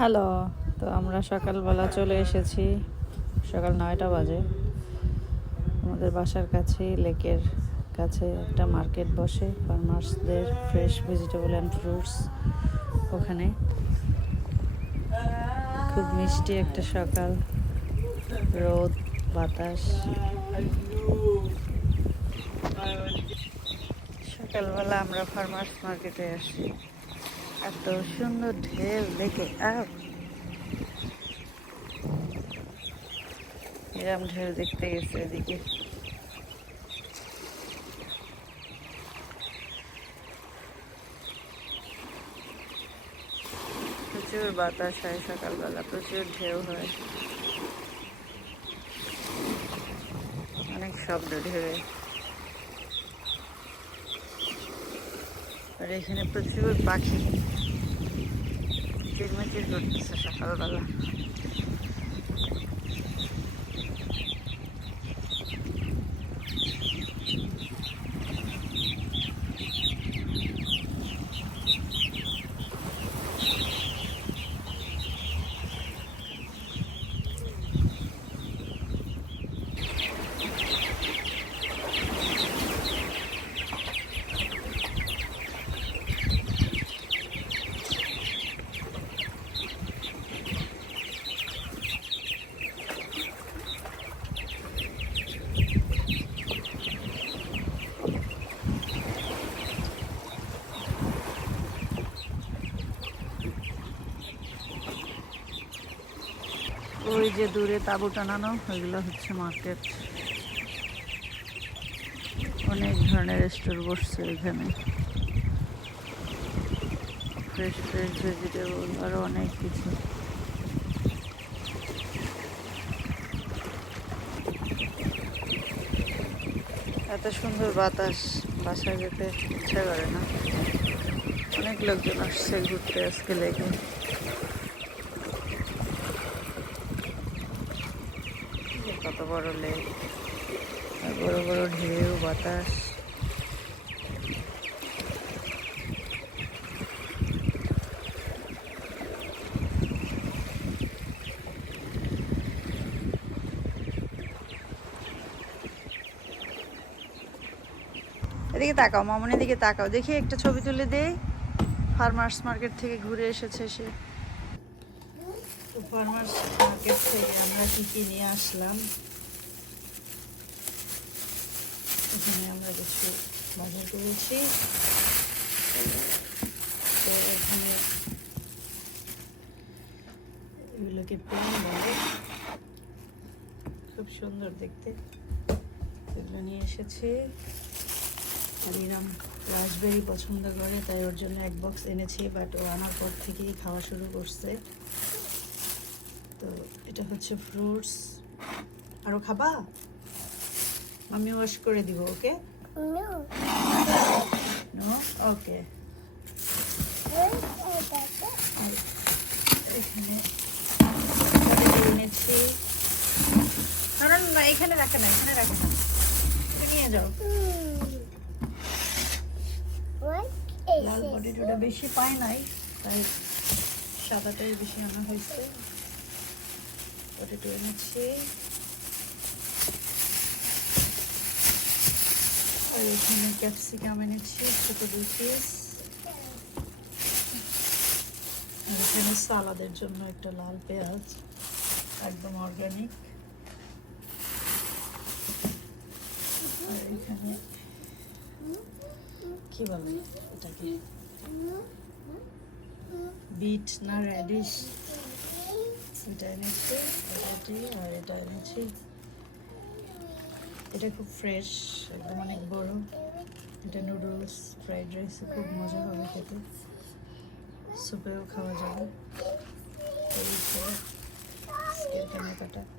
Hello, তো আমরা সকালবেলা চলে এসেছি। সকাল নয়টা বাজে। আমাদের বাসার কাছে লেকের কাছে একটা মার্কেট বসে ফার্মার্সদের ফ্রেশ ভেজিটেবল অ্যান্ড ফ্রুটস ওখানে। খুব মিষ্টি একটা সকাল। রোদ, বাতাস। সকালবেলা আমরা ফার্মার্স মার্কেটে আসি। এত সুন্দর ঢেউ দেখে আপ এরম ঢেউ দেখতে গেছে এদিকে। প্রচুর বাতাস হয় সকালবেলা, প্রচুর ঢেউ হয়। অনেক শব্দ ঢেউ আর এখানে প্রচুর পাখি। চিরমিচির করতেছে সকালবেলা। ওই যে দূরে তাঁবু টানানো, ওইগুলো হচ্ছে মার্কেট অনেক ধরনের স্টোর বসছে এখানে। ফ্রেশ ফ্রেশ ভেজিটেবল আরও অনেক কিছু। এত সুন্দর বাতাস, বাসায় যেতে ইচ্ছা করে না। অনেক লোকজন আসছে ঘুরতে আজকে লেগে। কত বড় লেক। বড় বড় ঢেউ, বাতাস। এদিকে তাকাও, মামনের দিকে তাকাও। দেখি একটা ছবি তুলে দেই। ফার্মার্স মার্কেট থেকে ঘুরে এসেছে সে। ফার্মার্স মার্কেট থেকে আমরা কি কি নিয়ে আসলাম? এখানে আমরা কিছু বাজার করেছি। তো এখানে এগুলোকে পেন বলে। খুব সুন্দর দেখতে। এগুলো নিয়ে এসেছি। আর এরম রাসবেরি পছন্দ করে, তাই ওর জন্য এক বক্স এনেছি, বাট ও আনার পর থেকেই খাওয়া শুরু করছে। তো এটা হচ্ছে ফ্রুটস। আরও খাবা? আমি ওয়াশ করে দিব, ওকে. ওকে। না না এখানে রাখে না, এখানে রাখে না। নিয়ে যাও। লাল বেশি নাই, তাই সাদাটাই বেশি আনা হয়েছে। পটেটো এনেছি আর এখানে ক্যাপসিকাম এনেছি ছোট দুই পিস এখানে সালাদের জন্য একটা লাল পেঁয়াজ একদম অর্গানিক আর এখানে কি বলে এটাকে বিট না র্যাডিশ এটা আর এটা খুব ফ্রেশ একদম অনেক বড়। এটা নুডলস ফ্রাইড রাইস খুব মজা হবে খেতে। সুপেও খাওয়া যাবে। এই